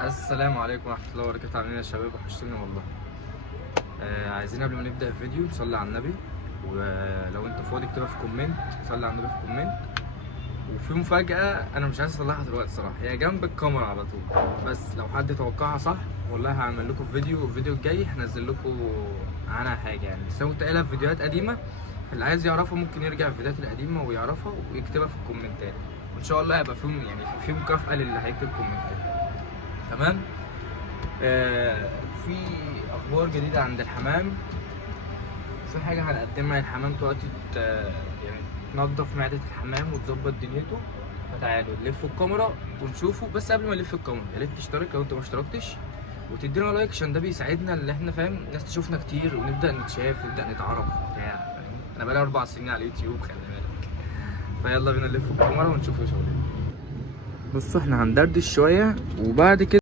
السلام عليكم ورحمة الله وبركاته. عاملين ايه يا شباب؟ وحشتوني والله. عايزين قبل ما نبدأ الفيديو تصلي على النبي، ولو انت فاضي اكتبها في كومنت، صلي على النبي في كومنت. وفي مفاجأة انا مش عايز اطلعها دلوقتي صراحة، هي جنب الكاميرا على طول، بس لو حد توقعها صح والله هعمل لكم فيديو، الفيديو الجاي هنزل لكم عنها حاجة يعني، بس انا كنت قايلها في فيديوهات قديمة. اللي عايز يعرفها ممكن يرجع الفيديوهات القديمة ويعرفها ويكتبها في الكومنتات، وان شاء الله هيبقى فيهم يعني في مكافأة للي هيكتب كومنتات. تمام. في اخبار جديده عند الحمام، في حاجه هنقدمها للحمام دلوقتي، يعني تنظف معده الحمام وتظبط دنيته. فتعالوا نلف الكاميرا ونشوفه، بس قبل ما نلف الكاميرا يا ريت تشترك لو انت ما اشتركتش، وتدينا لايك عشان ده بيساعدنا ان احنا فاهم الناس تشوفنا كتير ونبدا نتشاف نبدا نتعرف بتاع فاهم. انا بقالي 4 سنين على اليوتيوب خلي بالك. فيلا بينا نلف الكاميرا ونشوف شغلنا. بصوا احنا هندردش شويه وبعد كده